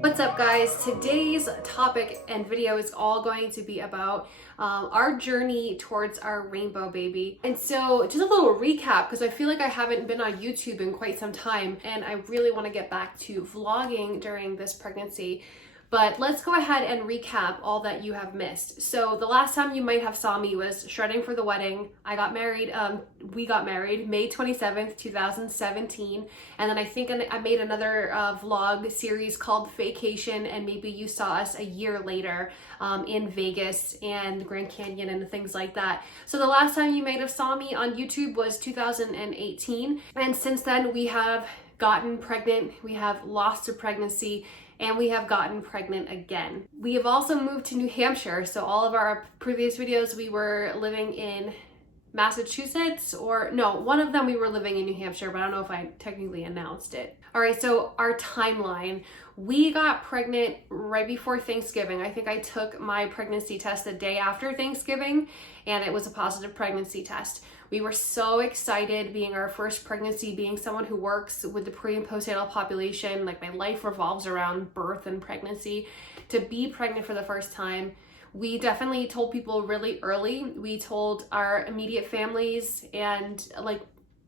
What's up, guys? Today's topic and video is all going to be about our journey towards our rainbow baby. And so just a little recap, because I feel like I haven't been on YouTube in quite some time and I really want to get back to vlogging during this pregnancy. But let's go ahead and recap all that you have missed. So the last time you might have saw me was shredding for the wedding. I got married, we got married May 27th, 2017. And then I think I made another vlog series called Vacation, and maybe you saw us a year later in Vegas and Grand Canyon and things like that. So the last time you might have saw me on YouTube was 2018. And since then we have gotten pregnant, we have lost a pregnancy, and we have gotten pregnant again. We have also moved to New Hampshire. So all of our previous videos, we were living in Massachusetts, or no, one of them we were living in New Hampshire, but I don't know if I technically announced it. All right, so our timeline. We got pregnant right before Thanksgiving. I think I took my pregnancy test the day after Thanksgiving, and it was a positive pregnancy test. We were so excited, being our first pregnancy, being someone who works with the pre and postnatal population. Like, my life revolves around birth and pregnancy. To be pregnant for the first time, we definitely told people really early. We told our immediate families and, like,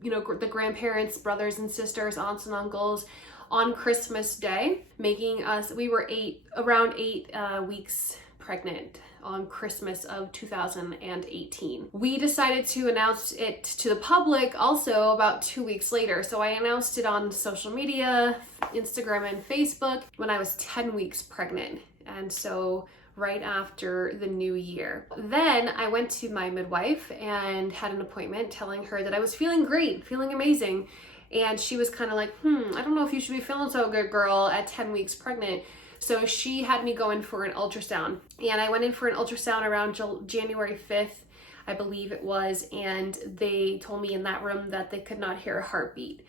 you know, the grandparents, brothers and sisters, aunts and uncles on Christmas Day, making us, we were around eight weeks pregnant on Christmas of 2018. We decided to announce it to the public also about 2 weeks later. So I announced it on social media, Instagram and Facebook, when I was 10 weeks pregnant. And so right after the new year. Then I went to my midwife and had an appointment telling her that I was feeling great, feeling amazing. And she was kind of like, I don't know if you should be feeling so good, girl, at 10 weeks pregnant. So she had me go in for an ultrasound. And I went in for an ultrasound around January 5th, I believe it was. And they told me in that room that they could not hear a heartbeat.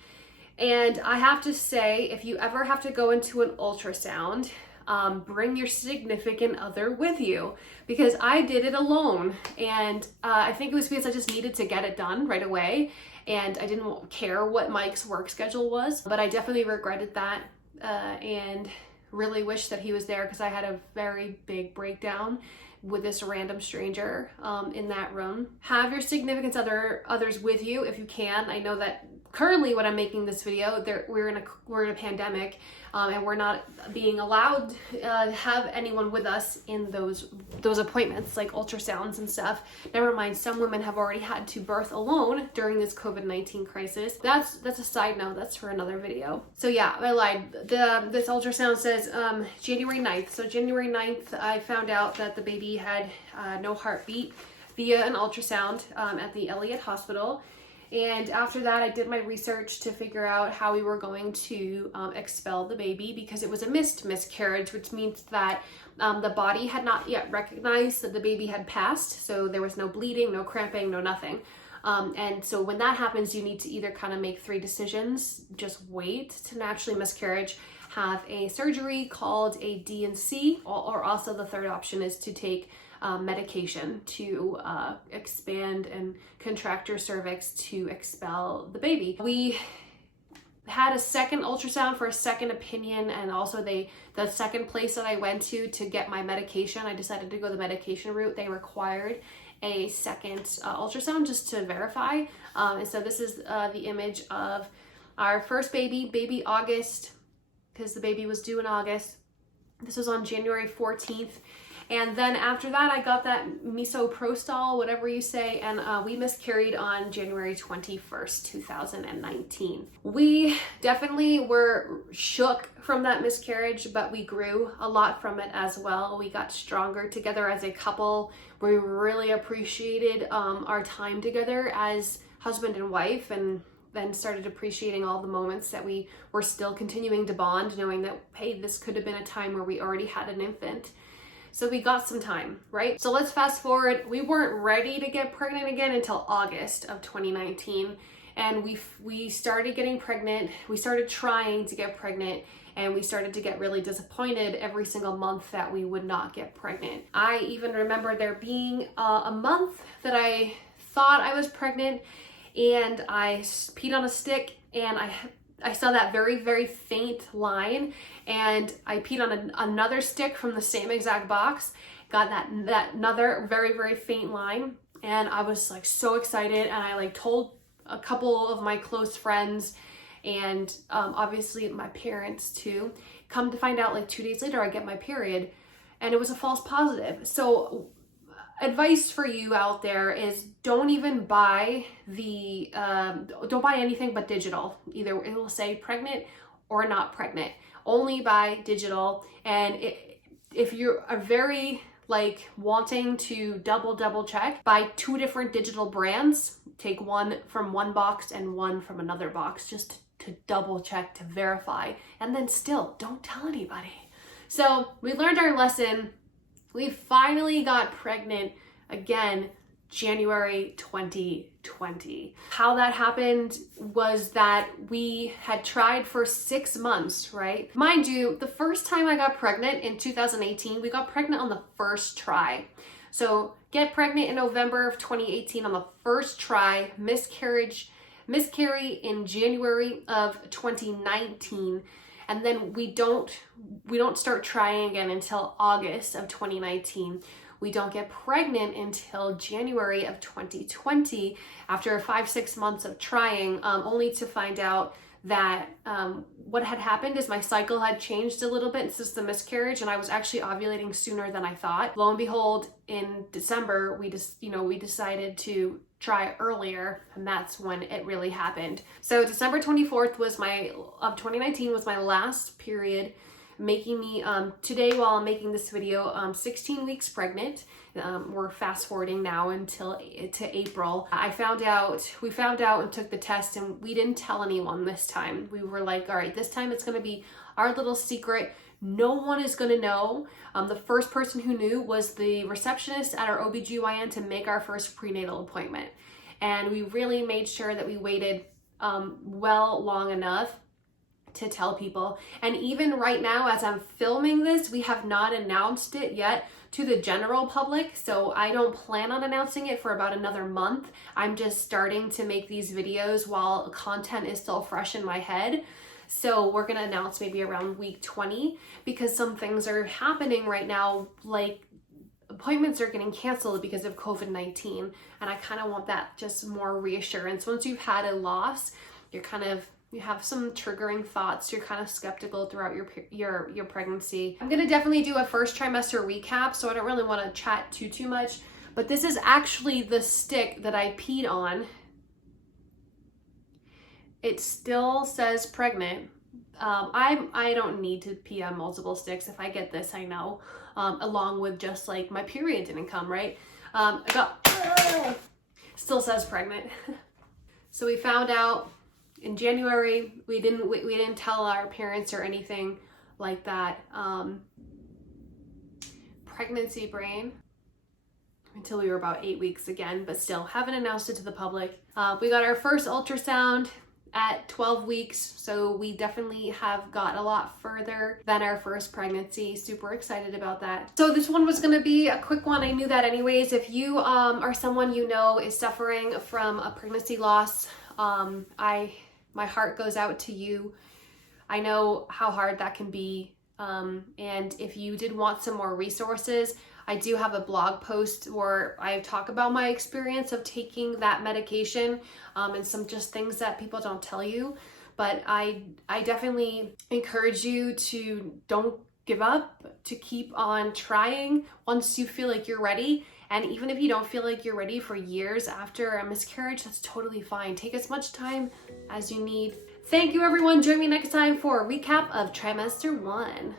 And I have to say, if you ever have to go into an ultrasound, bring your significant other with you, because I did it alone. And I think it was because I just needed to get it done right away. And I didn't care what Mike's work schedule was, but I definitely regretted that and really wish that he was there, because I had a very big breakdown with this random stranger in that room. Have your significant others with you if you can. I know that currently when I'm making this video, we're in a pandemic, and we're not being allowed to have anyone with us in those appointments, like ultrasounds and stuff. Never mind, some women have already had to birth alone during this COVID-19 crisis. That's a side note. That's for another video. So yeah, I lied. This ultrasound says January 9th. So January 9th, I found out that the baby had no heartbeat via an ultrasound at the Elliott Hospital. And after that, I did my research to figure out how we were going to expel the baby, because it was a missed miscarriage, which means that the body had not yet recognized that the baby had passed. So there was no bleeding, no cramping, no nothing. And so when that happens, you need to either kind of make three decisions: just wait to naturally miscarriage, have a surgery called a D&C, or also the third option is to take medication to expand and contract your cervix to expel the baby. We had a second ultrasound for a second opinion, and also the second place that I went to get my medication, I decided to go the medication route. They required a second ultrasound just to verify. And so this is the image of our first baby August, because the baby was due in August. This was on January 14th. And then after that, I got that misoprostol, whatever you say, and we miscarried on January 21st, 2019. We definitely were shook from that miscarriage, but we grew a lot from it as well. We got stronger together as a couple. We really appreciated our time together as husband and wife, and then started appreciating all the moments that we were still continuing to bond, knowing that, hey, this could have been a time where we already had an infant. So we got some time, right? So let's fast forward. We weren't ready to get pregnant again until August of 2019. And we started getting pregnant. We started trying to get pregnant, and we started to get really disappointed every single month that we would not get pregnant. I even remember there being a month that I thought I was pregnant, and I peed on a stick, and I I saw that very, very faint line, and I peed on another stick from the same exact box, got that another very, very faint line, and I was like so excited, and I like told a couple of my close friends, and obviously my parents too. Come to find out, like 2 days later, I get my period, and it was a false positive. So advice for you out there is don't even buy don't buy anything but digital. Either it will say pregnant or not pregnant. Only buy digital. And if you are very like wanting to double check, buy 2 different digital brands. Take one from one box and one from another box, just to double check, to verify, and then still don't tell anybody. So we learned our lesson. We finally got pregnant again, January 2020. How that happened was that we had tried for 6 months, right? Mind you, the first time I got pregnant in 2018, we got pregnant on the first try. So get pregnant in November of 2018 on the first try, miscarry in January of 2019. And then we don't start trying again until August of 2019. We don't get pregnant until January of 2020 after 5-6 months of trying, only to find out that what had happened is my cycle had changed a little bit since the miscarriage, and I was actually ovulating sooner than I thought. Lo and behold, in December, we decided to try earlier, and that's when it really happened. So December 24th of 2019 was my last period, making me today, while I'm making this video, 16 weeks pregnant. We're fast forwarding now to April. We found out and took the test, and we didn't tell anyone this time. We were like, all right, this time it's going to be our little secret. No one is going to know. The first person who knew was the receptionist at our OBGYN to make our first prenatal appointment. And we really made sure that we waited long enough to tell people. And even right now, as I'm filming this, we have not announced it yet to the general public. So I don't plan on announcing it for about another month. I'm just starting to make these videos while content is still fresh in my head. So we're going to announce maybe around week 20, because some things are happening right now, like appointments are getting canceled because of COVID-19. And I kind of want that just more reassurance. Once you've had a loss, you have some triggering thoughts. You're kind of skeptical throughout your pregnancy. I'm going to definitely do a first trimester recap, so I don't really want to chat too much. But this is actually the stick that I peed on. It still says pregnant. I don't need to pee on multiple sticks. If I get this, I know. Along with just like my period didn't come, right? Still says pregnant. So we found out in January. We didn't tell our parents or anything like that. Pregnancy brain until we were about 8 weeks again, but still haven't announced it to the public. We got our first ultrasound at 12 weeks, so we definitely have got a lot further than our first pregnancy. Super excited about that. So this one was going to be a quick one. I knew that anyways. If you are someone you know is suffering from a pregnancy loss, my heart goes out to you. I know how hard that can be. And if you did want some more resources, I do have a blog post where I talk about my experience of taking that medication, and some just things that people don't tell you. But I definitely encourage you to don't give up, to keep on trying once you feel like you're ready. And even if you don't feel like you're ready for years after a miscarriage, that's totally fine. Take as much time as you need. Thank you, everyone. Join me next time for a recap of trimester 1.